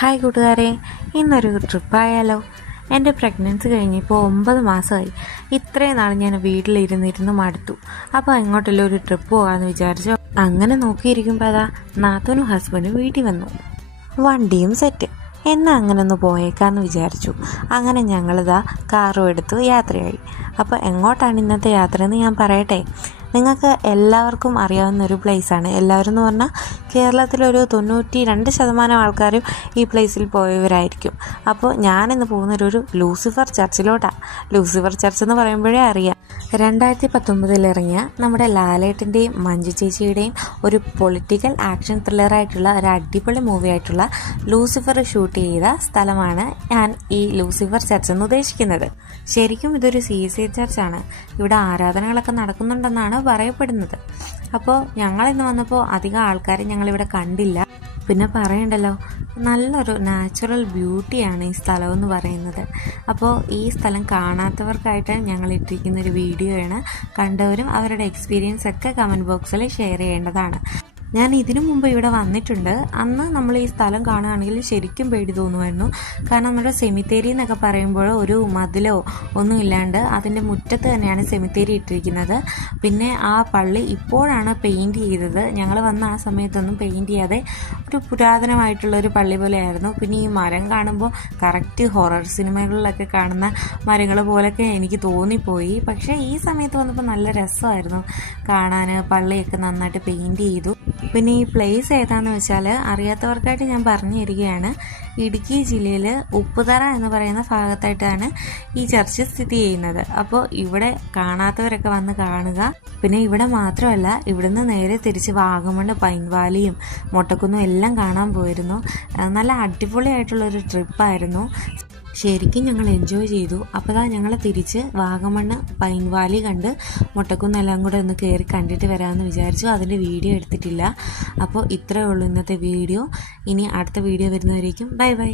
Hi കൂട്ടുകാരെ ഇന്നൊരു ട്രിപ്പായാലോ എന്റെ പ്രഗ്നൻസി കഴിഞ്ഞ് ഇപ്പോൾ ഒമ്പത് മാസമായി. ഇത്രയും നാൾ ഞാൻ വീട്ടിലിരുന്നിരുന്ന് മടുത്തു. അപ്പോൾ എങ്ങോട്ടെല്ലാം ഒരു ട്രിപ്പ് പോകാമെന്ന് വിചാരിച്ചു. അങ്ങനെ നോക്കിയിരിക്കുമ്പോൾ അതാ നാത്തനും ഹസ്ബൻഡും വീട്ടിൽ വന്നു. വണ്ടിയും സെറ്റ് എന്നാൽ അങ്ങനെ ഒന്ന് പോയേക്കാന്ന് വിചാരിച്ചു. അങ്ങനെ ഞങ്ങളിതാ കാറും എടുത്ത് യാത്രയായി. അപ്പോൾ എങ്ങോട്ടാണ് ഇന്നത്തെ യാത്രയെന്ന് ഞാൻ പറയട്ടെ? നിങ്ങൾക്ക് എല്ലാവർക്കും അറിയാവുന്ന ഒരു പ്ലേസാണ് എല്ലാവരും എന്ന് പറഞ്ഞാൽ കേരളത്തിലൊരു തൊണ്ണൂറ്റി രണ്ട് ശതമാനം ആൾക്കാരും ഈ പ്ലേസിൽ പോയവരായിരിക്കും. അപ്പോൾ ഞാനിന്ന് പോകുന്നൊരു ലൂസിഫർ ചർച്ചിലോട്ടാണ് ലൂസിഫർ ചർച്ച് എന്ന് പറയുമ്പോഴേ അറിയാം. രണ്ടായിരത്തി പത്തൊമ്പതിലിറങ്ങിയ നമ്മുടെ ലാലേട്ടന്റെയും മഞ്ജു ചേച്ചിയുടെയും ഒരു പൊളിറ്റിക്കൽ ആക്ഷൻ ത്രില്ലറായിട്ടുള്ള ഒരു അടിപൊളി മൂവിയായിട്ടുള്ള ലൂസിഫർ ഷൂട്ട് ചെയ്ത സ്ഥലമാണ് ഞാൻ ഈ ലൂസിഫർ ചർച്ച് എന്ന് ഉദ്ദേശിക്കുന്നത്. ശരിക്കും ഇതൊരു സി സി ചർച്ചാണ് ഇവിടെ ആരാധനകളൊക്കെ നടക്കുന്നുണ്ടെന്നാണ് പറയപ്പെടുന്നത്. അപ്പോൾ ഞങ്ങളിന്ന് വന്നപ്പോൾ അധികം ആൾക്കാരെ ഞങ്ങളിവിടെ കണ്ടില്ല. പിന്നെ പറയണ്ടല്ലോ നല്ലൊരു നാച്ചുറൽ ബ്യൂട്ടിയാണ് ഈ സ്ഥലം എന്ന് പറയുന്നത്. അപ്പോൾ ഈ സ്ഥലം കാണാത്തവർക്കായിട്ട് ഞങ്ങൾ ഇട്ടിരിക്കുന്ന ഒരു ആണ് കണ്ടവരും അവരുടെ എക്സ്പീരിയൻസ് ഒക്കെ കമന്റ് ബോക്സിൽ ഷെയർ ചെയ്യേണ്ടതാണ്. ഞാൻ ഇതിനു മുമ്പ് ഇവിടെ വന്നിട്ടുണ്ട്. അന്ന് നമ്മൾ ഈ സ്ഥലം കാണുകയാണെങ്കിൽ ശരിക്കും പേടി തോന്നുമായിരുന്നു. കാരണം നമ്മുടെ സെമിത്തേരി എന്നൊക്കെ പറയുമ്പോൾ ഒരു മതിലോ ഒന്നും ഇല്ലാണ്ട് അതിന്റെ മുറ്റത്ത് തന്നെയാണ് സെമിത്തേരി ഇട്ടിരിക്കുന്നത്. പിന്നെ ആ പള്ളി ഇപ്പോഴാണ് പെയിന്റ് ചെയ്തത്. ഞങ്ങൾ വന്ന ആ സമയത്തൊന്നും പെയിന്റ് ചെയ്യാതെ ഒരു പുരാതനമായിട്ടുള്ള ഒരു പള്ളി പോലെയായിരുന്നു. പിന്നെ ഈ മരം കാണുമ്പോൾ കറക്റ്റ് ഹൊറർ സിനിമകളിലൊക്കെ കാണുന്ന മരങ്ങൾ പോലൊക്കെ എനിക്ക് തോന്നിപ്പോയി. പക്ഷേ ഈ സമയത്ത് വന്നപ്പോൾ നല്ല രസമായിരുന്നു. കാണാൻ പള്ളിയൊക്കെ നന്നായിട്ട് പെയിന്റ് ചെയ്തു. പിന്നെ ഈ പ്ലേസ് ഏതാണെന്ന് വെച്ചാൽ അറിയാത്തവർക്കായിട്ട് ഞാൻ പറഞ്ഞു തരികയാണ് ഇടുക്കി ജില്ലയിൽ ഉപ്പുതറ എന്ന് പറയുന്ന ഭാഗത്തായിട്ടാണ് ഈ ചർച്ച് സ്ഥിതി ചെയ്യുന്നത്. അപ്പോൾ ഇവിടെ കാണാത്തവരൊക്കെ വന്ന് കാണുക. പിന്നെ ഇവിടെ മാത്രമല്ല ഇവിടുന്ന് നേരെ തിരിച്ച് വാഗമണ് പൈൻവാലിയും മൊട്ടക്കുന്നും എല്ലാം കാണാൻ പോയിരുന്നു. നല്ല അടിപൊളിയായിട്ടുള്ളൊരു ട്രിപ്പായിരുന്നു ശരിക്കും ഞങ്ങൾ എൻജോയ് ചെയ്തു. അപ്പോൾ അതാ ഞങ്ങൾ തിരിച്ച് വാഗമണ്ണ് പൈൻ വാലി കണ്ട് മുട്ടക്കുന്നെല്ലാം കൂടെ ഒന്ന് കയറി കണ്ടിട്ട് വരാമെന്ന് വിചാരിച്ചു. അതിന്റെ വീഡിയോ എടുത്തിട്ടില്ല. അപ്പോൾ ഇത്രയേ ഉള്ളൂ ഇന്നത്തെ വീഡിയോ. ഇനി അടുത്ത വീഡിയോ വരുന്നവരേക്കും ബൈ ബൈ.